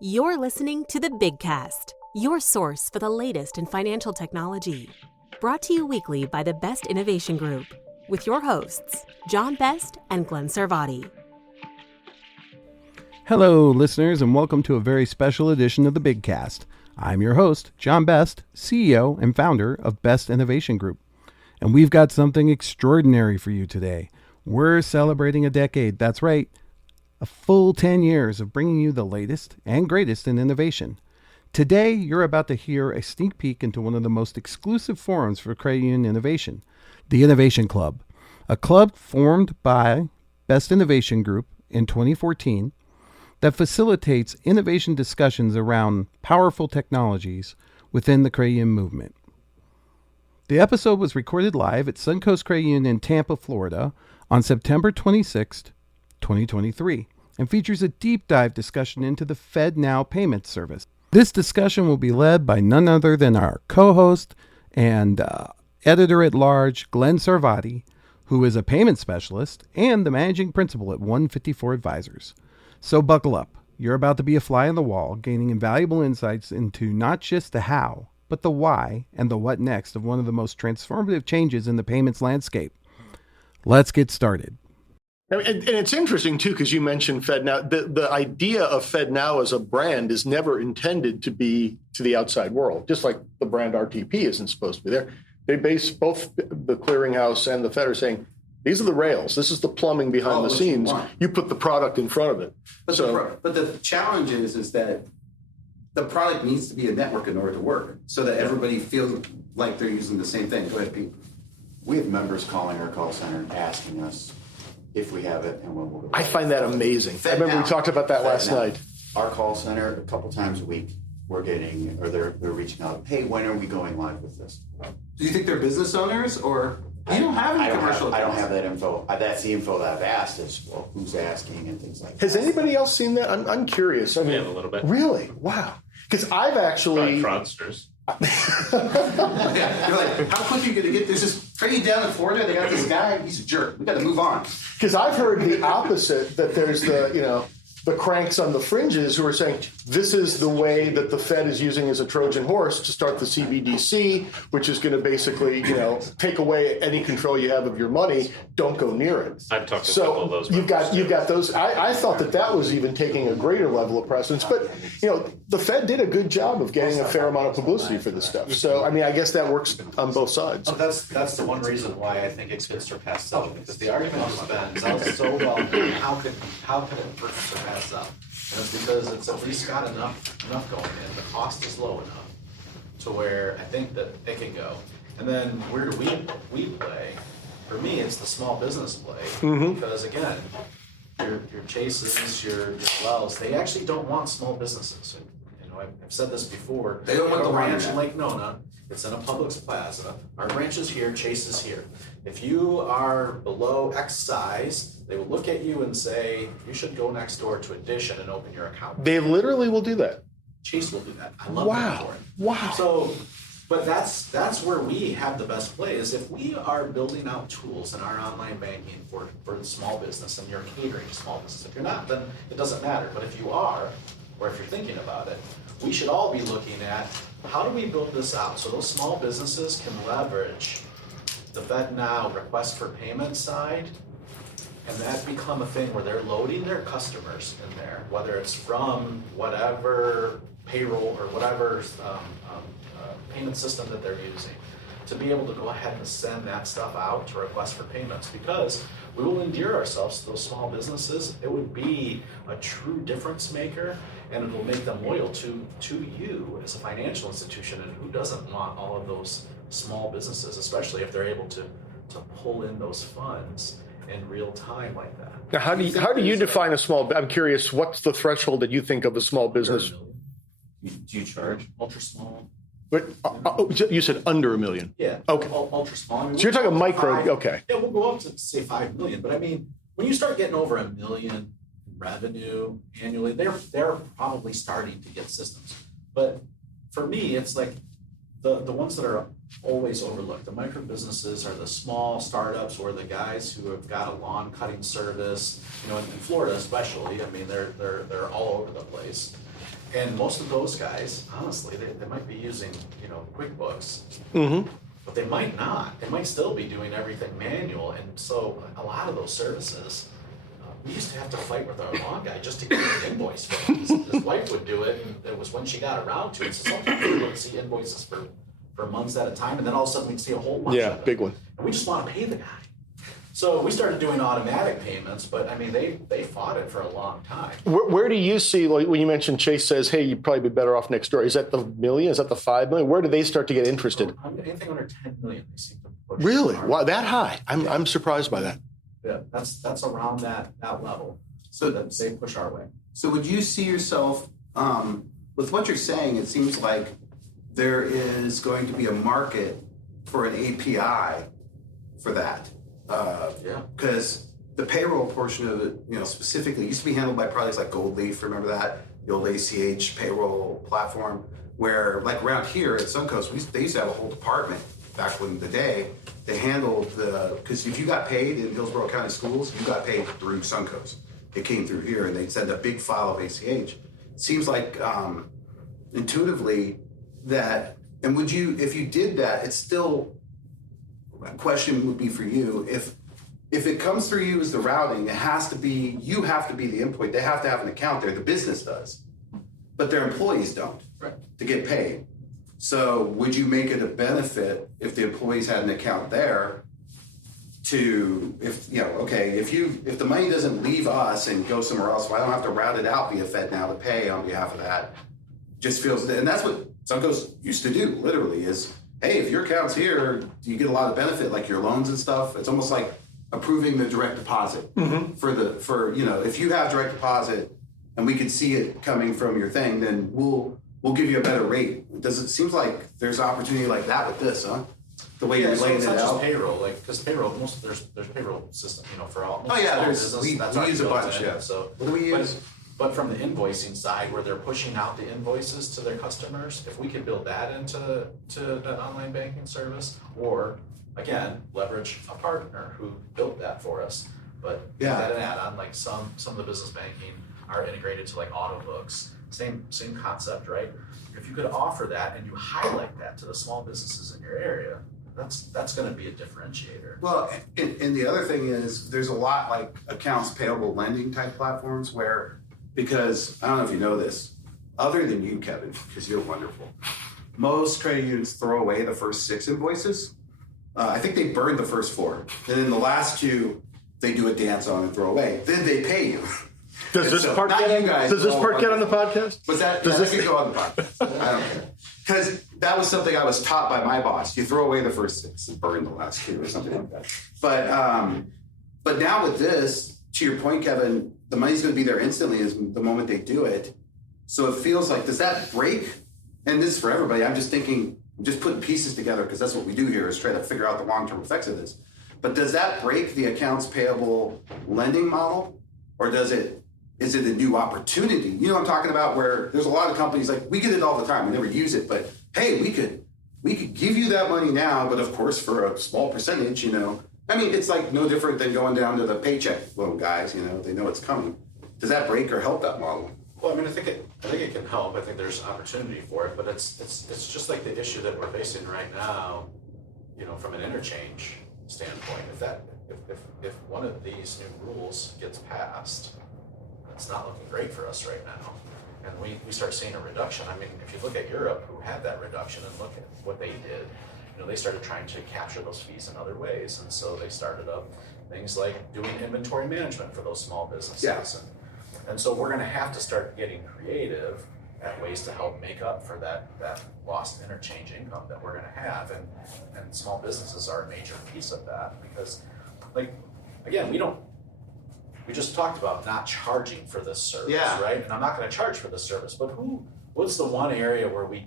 You're listening to the Big Cast, your source for the latest in financial technology. Brought to you weekly by the Best Innovation Group, with your hosts, John Best and Glenn Sarvati. Hello, listeners, and welcome to a very special edition of the Big Cast. I'm your host, John Best, CEO and founder of Best Innovation Group. And we've got something extraordinary for you today. We're celebrating a decade, that's right, a full 10 years of bringing you the latest and greatest in innovation. Today, you're about to hear a sneak peek into one of the most exclusive forums for credit union innovation, the Innovation Club, a club formed by Best Innovation Group in 2014 that facilitates innovation discussions around powerful technologies within the credit union movement. The episode was recorded live at Suncoast Credit Union in Tampa, Florida on September 26th, 2023, and features a deep dive discussion into the FedNow payment service. This discussion will be led by none other than our co-host and editor-at-large, Glenn Sarvati, who is a payment specialist and the managing principal at 154 Advisors. So buckle up. You're about to be a fly on the wall, gaining invaluable insights into not just the how, but the why and the what next of one of the most transformative changes in the payments landscape. Let's get started. And it's interesting, too, because you mentioned FedNow. The idea of FedNow as a brand is never intended to be to the outside world, just like the brand RTP isn't supposed to be there. They base both the clearinghouse and the Fed are saying, these are the rails. This is the plumbing behind the scenes. You put the product in front of it. But the challenge is that the product needs to be a network in order to work so that everybody feels like they're using the same thing. Go ahead, Pete. We have members calling our call center asking us if we have it and when we'll go. I find that amazing. I remember we talked about that last night. Our call center, a couple times a week, they're reaching out. Hey, when are we going live with this? Do you think they're business owners or you don't have any commercial? I don't have that info. That's the info that I've asked is who's asking and things like that. Has anybody else seen that? I'm curious. I mean, yeah, a little bit. Really? Wow. Because I've actually fraudsters. Yeah, you're like, how quick are you going to get this? Is trading down in Florida? They got this guy. He's a jerk. We got to move on. Because I've heard the opposite, that there's the cranks on the fringes who are saying this is the way that the Fed is using as a Trojan horse to start the CBDC, which is going to basically, take away any control you have of your money. Don't go near it. I've talked to a couple of those. You've got those. I thought that was even taking a greater level of precedence. But the Fed did a good job of getting a fair amount of publicity for this stuff. So I mean, I guess that works on both sides. Oh, that's the one reason why I think it could surpass Zelle, because the argument has been Zelle's so well done. How could it surpass Zelle? And it's because it's at least got enough going in. The cost is low enough to where I think that it can go. And then where do we play? For me, it's the small business play, because again, your Chases, your Wells, they actually don't want small businesses. I've said this before. They don't want the ranch in Lake Nona. It's in a Publix plaza. Our branch is here, Chase is here. If you are below X size, they will look at you and say, you should go next door to Addition and open your account. They literally will do that. Chase will do that. I love that for it. Wow. So, but that's where we have the best play, is if we are building out tools in our online banking for the small business and you're catering to small business. If you're not, then it doesn't matter. But if you are, or if you're thinking about it, we should all be looking at how do we build this out so those small businesses can leverage the FedNow request for payment side, and that become a thing where they're loading their customers in there, whether it's from whatever payroll or whatever payment system that they're using, to be able to go ahead and send that stuff out to request for payments, because we will endear ourselves to those small businesses. It would be a true difference maker, and it will make them loyal to you as a financial institution. And who doesn't want all of those small businesses, especially if they're able to pull in those funds in real time like that? Now, how do you define a small? I'm curious. What's the threshold that you think of a small business? Do you charge ultra small? But you said under $1 million. Yeah. Okay. Ultra small. I mean, So you're talking micro. Okay. Yeah, we'll go up to say 5 million. But I mean, when you start getting over $1 million in revenue annually, they're probably starting to get systems. But for me, it's like the ones that are always overlooked. The micro businesses are the small startups or the guys who have got a lawn cutting service. In Florida especially. I mean, they're all over the place. And most of those guys, honestly, they might be using, QuickBooks, but they might not. They might still be doing everything manual. And so a lot of those services, we used to have to fight with our lawn guy just to get an invoice for him. His wife would do it, and it was when she got around to it. So sometimes we would see invoices for months at a time, and then all of a sudden we'd see a whole bunch of them. big one. And we just want to pay the guy. So we started doing automatic payments, but I mean, they fought it for a long time. Where do you see, like when you mentioned Chase says, hey, you'd probably be better off next door? Is that the million? Is that the 5 million? Where do they start to get interested? Anything under 10 million, they seem to push. Really? hard. Wow, that high? I'm surprised by that. Yeah, that's around that level. So that they push our way. So would you see yourself, with what you're saying, it seems like there is going to be a market for an API for that. Yeah. Because the payroll portion of it, specifically used to be handled by products like Goldleaf, remember that? The old ACH payroll platform, where like around here at Suncoast, they used to have a whole department back in the day. They handled because if you got paid in Hillsborough County Schools, you got paid through Suncoast. It came through here and they'd send a big file of ACH. It seems like intuitively that, and if you did that, it's still, a question would be for you, if it comes through you as the routing, you have to be the endpoint. They have to have an account there, the business does, but their employees don't, Right. to get paid. So would you make it a benefit if the employees had an account there if the money doesn't leave us and go somewhere else, well, I don't have to route it out via FedNow to pay on behalf of that. Just feels, and that's what Suncoast used to do, literally, is, hey, if your account's here, you get a lot of benefit, like your loans and stuff. It's almost like approving the direct deposit if you have direct deposit and we can see it coming from your thing, then we'll give you a better rate. It seems like there's opportunity like that with this, huh? The way you're so laying it's it not just out. payroll, because payroll, there's payroll system, for all. Oh, yeah, small there's- business, we that's use already a built bunch, in, yeah. So What do we use? But from the invoicing side, where they're pushing out the invoices to their customers, if we could build that into an online banking service, or again, leverage a partner who built that for us, but Yeah. that an add-on, like some of the business banking are integrated to like AutoBooks, same concept, right? If you could offer that and you highlight that to the small businesses in your area, that's going to be a differentiator. Well, and the other thing is there's a lot like accounts payable lending type platforms because I don't know if you know this, other than you, Kevin, because you're wonderful, most credit unions throw away the first 6 invoices. I think they burned the first 4. And then the last 2, they do a dance on and throw away. Then they pay you. Does this So, part not get you guys, Does this all part get on the wonderful. podcast? But that could go on the podcast. I don't care. Because that was something I was taught by my boss. You throw away the first 6 and burn the last 2 or something like that. But now with this, to your point, Kevin, the money's going to be there instantly as the moment they do it. So it feels like, does that break? And this is for everybody. I'm just thinking, just putting pieces together because that's what we do here is try to figure out the long-term effects of this. But does that break the accounts payable lending model, or is it a new opportunity? You know what I'm talking about, where there's a lot of companies like, we get it all the time, we never use it, but hey, we could give you that money now, but of course for a small percentage, I mean, it's like no different than going down to the paycheck loan guys, they know it's coming. Does that break or help that model? Well, I mean, I think it can help. I think there's opportunity for it, but it's just like the issue that we're facing right now, from an interchange standpoint. If one of these new rules gets passed, it's not looking great for us right now. And we start seeing a reduction. I mean, if you look at Europe, who had that reduction, and look at what they did, they started trying to capture those fees in other ways. And so they started up things like doing inventory management for those small businesses. Yeah. And so we're going to have to start getting creative at ways to help make up for that lost interchange income that we're going to have. And small businesses are a major piece of that because, again, we just talked about not charging for this service, Yeah. right? And I'm not going to charge for this service, but what's the one area where we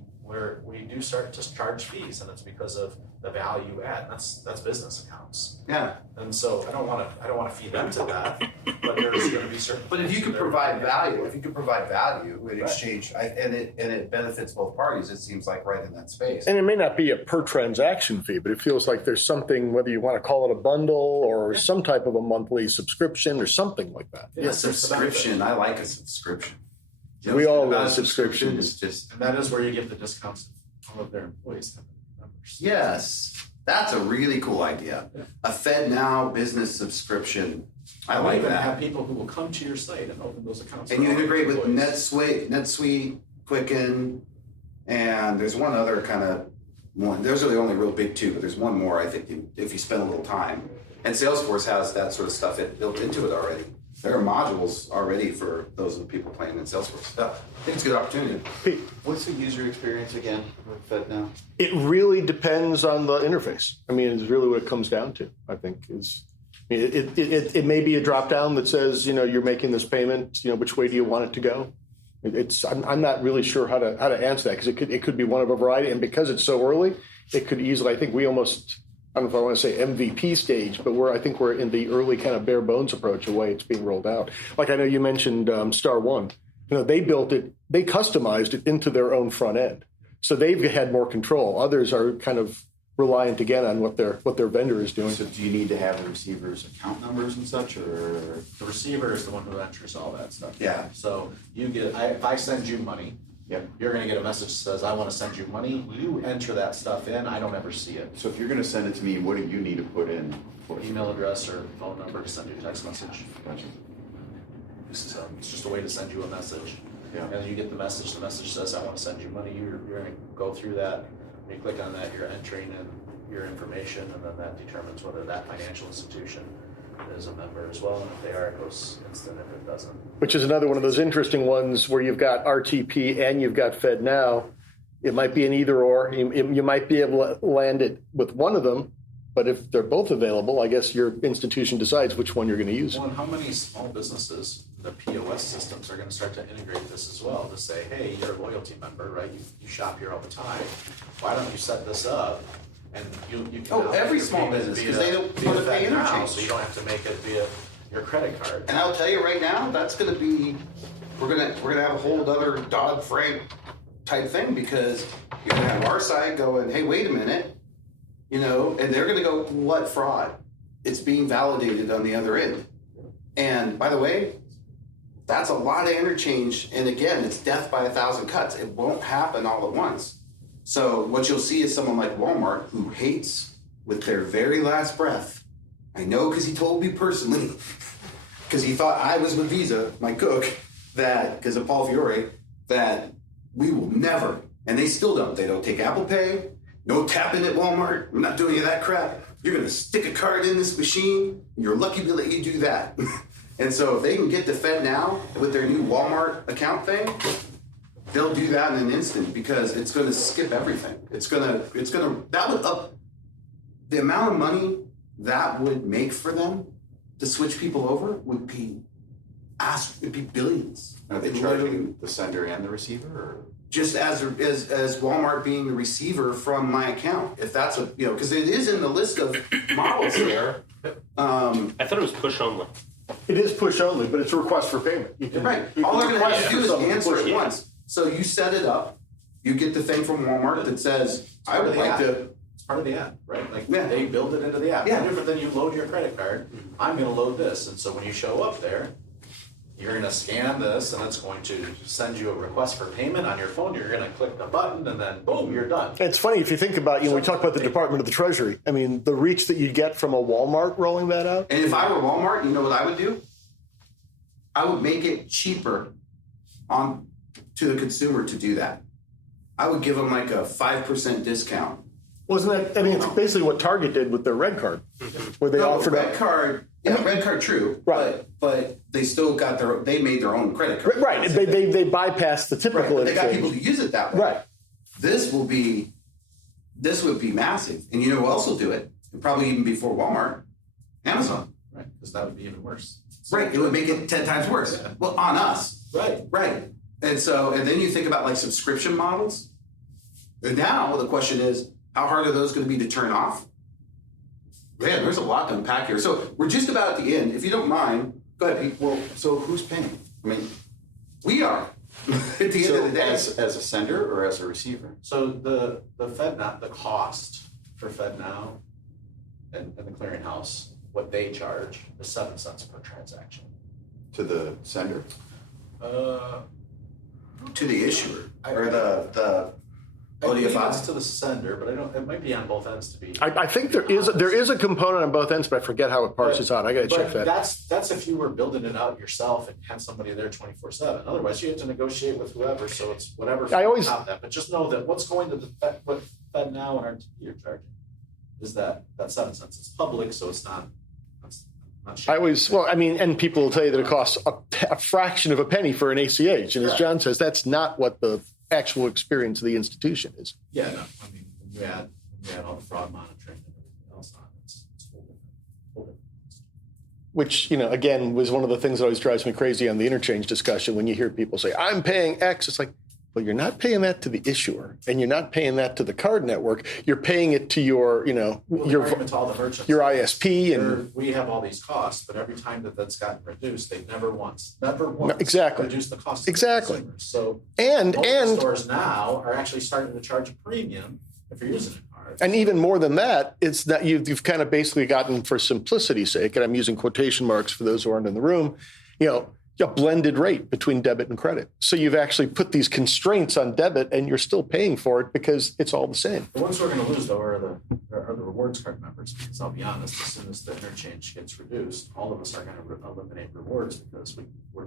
do start to charge fees, and it's because of the value add. That's business accounts. Yeah. And so I don't want to feed them to that, but there's going to be certain. But if you could provide value, in exchange, and it benefits both parties, it seems like right in that space. And it may not be a per transaction fee, but it feels like there's something, whether you want to call it a bundle or some type of a monthly subscription or something like that. Yeah, A subscription. I like a subscription. We all About run a subscription subscriptions. is just, And that is where you give the discounts to all of their employees have members. yes, that's a really cool idea. Yeah. A FedNow business subscription. I I like even that. have people who will come to your site and open those accounts. And for you all their integrate with employees. NetSuite, Quicken, and there's one other kind of one. Those are the only real big two, but there's one more I think if you spend a little time. And Salesforce has that sort of stuff built into it already. There are modules already for those of the people playing in Salesforce. So I think it's a good opportunity. What's the user experience again with FedNow? It really depends on the interface. I mean, it's really what it comes down to, I think, is it may be a drop down that says, you're making this payment, which way do you want it to go? I'm not really sure how to answer that, because it could be one of a variety, and because it's so early, it could easily, I think we almost, I don't know if I want to say MVP stage, but I think we're in the early kind of bare bones approach of the way it's being rolled out. Like I know you mentioned Star One. They built it, they customized it into their own front end. So they've had more control. Others are kind of reliant again on what their vendor is doing. So do you need to have the receiver's account numbers and such, or? The receiver is the one who enters all that stuff. Yeah. So if I send you money, Yep. you're going to get a message that says, I want to send you money. You enter that stuff in. I don't ever see it. So if you're going to send it to me, what do you need to put in? Email address or phone number to send you a text message. Gotcha. So it's just a way to send you a message. Yeah. And you get the message says, I want to send you money. You're going to go through that. When you click on that, you're entering in your information, and then that determines whether that financial institution is a member as well. And if they are, it goes instant. If it doesn't, Which is another one of those interesting ones where you've got RTP and you've got FedNow. It might be an either or. You might be able to land it with one of them, but if they're both available, I guess your institution decides which one you're going to use. well, and how many small businesses, the POS systems, are going to start to integrate this as well to say, hey, you're a loyalty member, right? You shop here all the time. Why don't you set this up? And you can Oh, now every make your small payment business, 'cause via- they don't via wanna pay FedNow, interchange. So you don't have to make it via your credit card. And I'll tell you right now, that's going to be we're gonna have a whole other Dodd-Frank type thing, because you're going to have our side going, hey, wait a minute, and they're going to go, what fraud? It's being validated on the other end. And by the way, that's a lot of interchange. And again, it's death by 1,000 cuts. It won't happen all at once. So what you'll see is someone like Walmart, who hates with their very last breath. I know, because he told me personally, because he thought I was with Visa, my cook, that, because of Paul Fiore, that we will never, and they still don't. They don't take Apple Pay, no tapping at Walmart. We're not doing any of that crap. You're going to stick a card in this machine. You're lucky to let you do that. And so if they can get to FedNow with their new Walmart account thing, they'll do that in an instant, because it's going to skip everything. That would up the amount of money that would make for them to switch people over would be billions. Are they Literally, charging the sender and the receiver, or? just as Walmart being the receiver from my account, if that's because it is in the list of models there. I thought it was push only. It is push only, but it's a request for payment. You can, Right. you can All they're going to request have to for do is someone to answer push it once. So you set it up. You get the thing from Walmart that says, "I would like to." It's part of the app, right? Like Yeah. they build it into the app. Yeah. No different than you load your credit card. I'm going to load this, and so when you show up there, you're going to scan this, and it's going to send you a request for payment on your phone. You're going to click the button, and then boom, you're done. It's funny if you think about, we talk about the Department of the Treasury. I mean, the reach that you get from a Walmart rolling that out. And if I were Walmart, you know what I would do? I would make it cheaper to the consumer to do that. I would give them like a 5% discount. Wasn't that, I mean, it's basically what Target did with their red card, where they offered red up. card. Yeah, red card, true. Right. But they still got they made their own credit card. Right, they bypassed the Right, typical but they got exchange. people to use it that way. Right. This would be massive. And you know who else will do it? Probably even before Walmart? Amazon. Right? Because that would be even worse. Right. It would make it 10 times worse. Yeah. Well, on us. Right. Right. And then you think about like subscription models. And now the question is, how hard are those going to be to turn off? Man, there's a lot to unpack here. So we're just about at the end. If you don't mind, go ahead, Pete. Well, so who's paying? I mean, We are. At the end so of the day. as a sender or as a receiver? So the FedNow, the cost for FedNow and the clearinghouse, what they charge is 7 cents per transaction. To the sender? to the issuer or the I believe it's ODFI? to the sender, but I don't. It might be on both ends to be. I think there is a component on both ends, but I forget how it parses out. I got to check But that. that's if you were building it out yourself and had somebody there 24/7. Otherwise, you have to negotiate with whoever. So it's whatever. I always- top that. But just know that what's going to the what FedNow and RTP are charging is that 7 cents. It's public, so it's not. I always, well, I mean, and people will tell you that it costs a fraction of a penny for an ACH. And as John says, that's not what the actual experience of the institution is. Yeah, no. I mean, when you add all the fraud monitoring and everything else on, it's whole different. Which, again, was one of the things that always drives me crazy on the interchange discussion when you hear people say, I'm paying X. It's like, well, you're not paying that to the issuer and you're not paying that to the card network. You're paying it to your, To all the merchants. your ISP. And We have all these costs, but every time that's gotten reduced, they've never once exactly. reduced the cost. Exactly. To the consumers. So and most of the stores now are actually starting to charge a premium if you're using a card. And even more than that, it's that you've kind of basically gotten, for simplicity's sake, and I'm using quotation marks for those who aren't in the room, a blended rate between debit and credit. So you've actually put these constraints on debit and you're still paying for it because it's all the same. The ones we're going to lose, though, are the rewards card members. Because I'll be honest, as soon as the interchange gets reduced, all of us are going to eliminate rewards because we're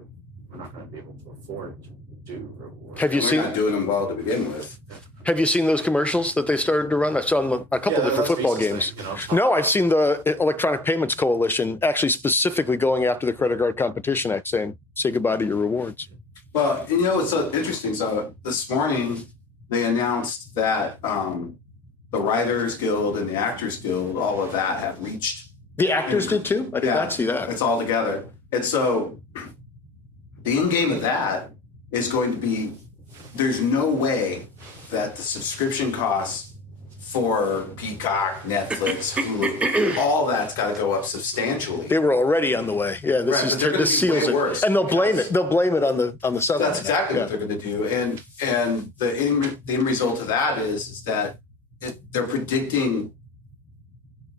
not going to be able to afford to do rewards. We're not doing them well to begin with. Have you seen those commercials that they started to run? I saw them a couple different football games. No, I've seen the Electronic Payments Coalition actually specifically going after the Credit Card Competition Act saying, say goodbye to your rewards. Well, it's so interesting. So this morning they announced that the Writers Guild and the Actors Guild, all of that have reached. The actors did too? I did not see that. It's all together. And so the end game of that is going to be, there's no way that the subscription costs for Peacock, Netflix, Hulu, all that's got to go up substantially. They were already on the way. Yeah, Right, but they're gonna this be way seals it. worse And they'll blame because- it. They'll blame it on the So settlement. that's exactly Yeah. what they're going to do, and the end result of that is that they're predicting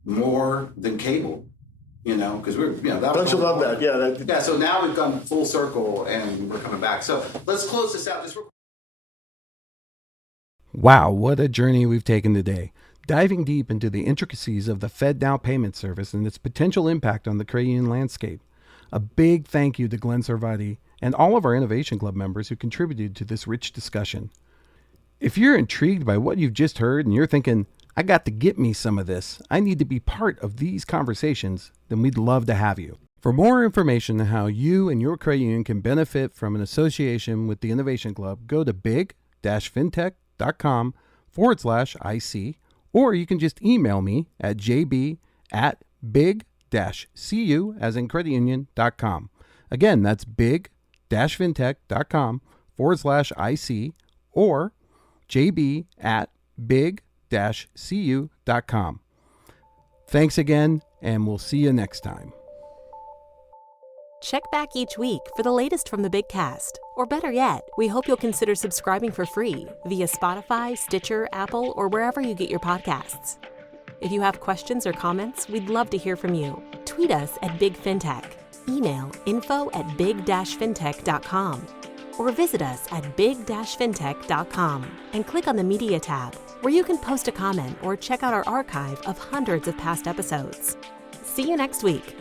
more than cable, because we're that was Don't you the love whole that? point. Yeah. Yeah. So now we've gone full circle and we're coming back. So let's close this out. Wow, what a journey we've taken today, diving deep into the intricacies of the FedNow payment service and its potential impact on the credit union landscape. A big thank you to Glenn Sarvati and all of our Innovation Club members who contributed to this rich discussion. If you're intrigued by what you've just heard and you're thinking, I got to get me some of this, I need to be part of these conversations, then we'd love to have you. For more information on how you and your credit union can benefit from an association with the Innovation Club, go to big-fintech.com/IC, or you can just email me at jb@big-cu, as in creditunion.com. Again, that's big-fintech.com/IC or jb@big-cu.com. Thanks again, and we'll see you next time. Check back each week for the latest from the Big Cast. Or better yet, we hope you'll consider subscribing for free via Spotify, Stitcher, Apple, or wherever you get your podcasts. If you have questions or comments, we'd love to hear from you. Tweet us at Big Fintech, email info@big-fintech.com, or visit us at big-fintech.com and click on the Media tab, where you can post a comment or check out our archive of hundreds of past episodes. See you next week.